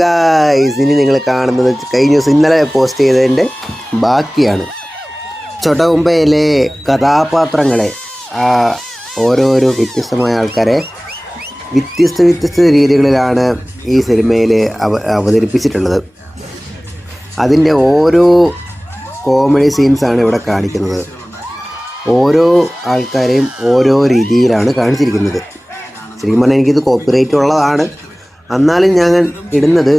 Guys, ഇനി നിങ്ങൾ കാണുന്നത് കഴിഞ്ഞ ദിവസം ഇന്നലെ പോസ്റ്റ് ചെയ്തതിൻ്റെ ബാക്കിയാണ്. ചോട്ടാ മുംബൈയിലെ കഥാപാത്രങ്ങളെ, ഓരോരോ വ്യത്യസ്തമായ ആൾക്കാരെ വ്യത്യസ്ത രീതികളിലാണ് ഈ സിനിമയിൽ അവതരിപ്പിച്ചിട്ടുള്ളത്. അതിൻ്റെ ഓരോ കോമഡി സീൻസാണ് ഇവിടെ കാണിക്കുന്നത്. ഓരോ ആൾക്കാരെയും ഓരോ രീതിയിലാണ് കാണിച്ചിരിക്കുന്നത്. ശരിക്കും പറഞ്ഞാൽ എനിക്കിത് കോപ്പിറൈറ്റ് ഉള്ളതാണ്. എന്നാലും ഞാൻ ഇടുന്നത്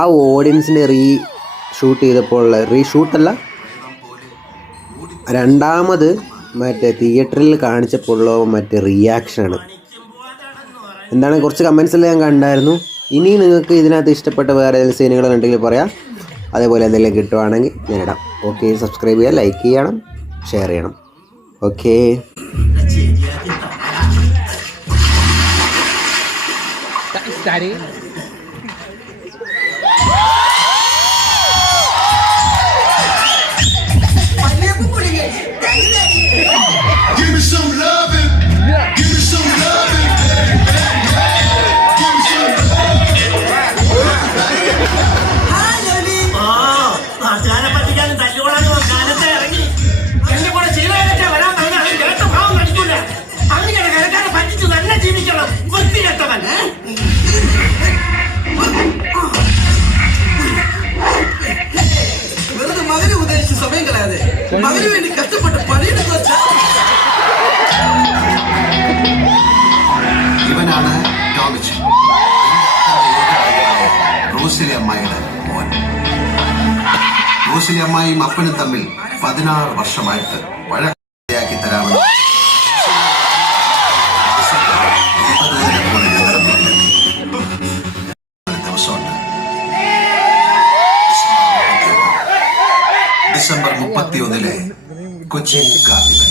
ആ ഓഡിയൻസിൻ്റെ റീഷൂട്ട് ചെയ്തപ്പോൾ റീഷൂട്ടല്ല, രണ്ടാമത് മറ്റേ തിയേറ്ററിൽ കാണിച്ചപ്പോഴുള്ള മറ്റേ റിയാക്ഷനാണ്. എന്താണ്, കുറച്ച് കമൻസെല്ലാം ഞാൻ കണ്ടായിരുന്നു. ഇനി നിങ്ങൾക്ക് ഇതിനകത്ത് ഇഷ്ടപ്പെട്ട വേറെ ഏതെങ്കിലും സീനുകളുണ്ടെങ്കിൽ പറയാം. അതേപോലെ എന്തെങ്കിലും കിട്ടുവാണെങ്കിൽ ഞാൻ ഇടാം. ഓക്കെ, സബ്സ്ക്രൈബ് ചെയ്യുക, ലൈക്ക് ചെയ്യണം, ഷെയർ ചെയ്യണം. Okay. Daddy. Give me some loving. Give me some loving. Give me some Hi, Loli. നാട്ടുകാരെ പറ്റിക്കാനും തല്ലുകൊള്ളാനും കാലത്തെ ഇറങ്ങി എന്നെ കൂടെ ചെയ്തവരൊക്കെ വരാൻ പറഞ്ഞാൽ കേട്ട ഭാവം നടിക്കൂല. അങ്ങനെ കരക്കാരെ പറ്റിച്ച് തന്നെ ജീവിക്കണം. വൃത്തി കെട്ടവൻ. വെറുതെ മകനെ ഉദ്ദേശിച്ച് സമയം കളയാതെ മകന് വേണ്ടി കഷ്ടപ്പെട്ട് പണിയെടുക്കുക. ഇവനാണ് ടോമിച്ച്, റോസിലി അമ്മായിയുടെ മോൻ. റോസിലി അമ്മായിയും അപ്പനും തമ്മിൽ 16 വർഷമായിട്ട് വഴക്കാക്കി തരാമെന്ന് ദിവസമുണ്ട്. December 31 Cochin carnival.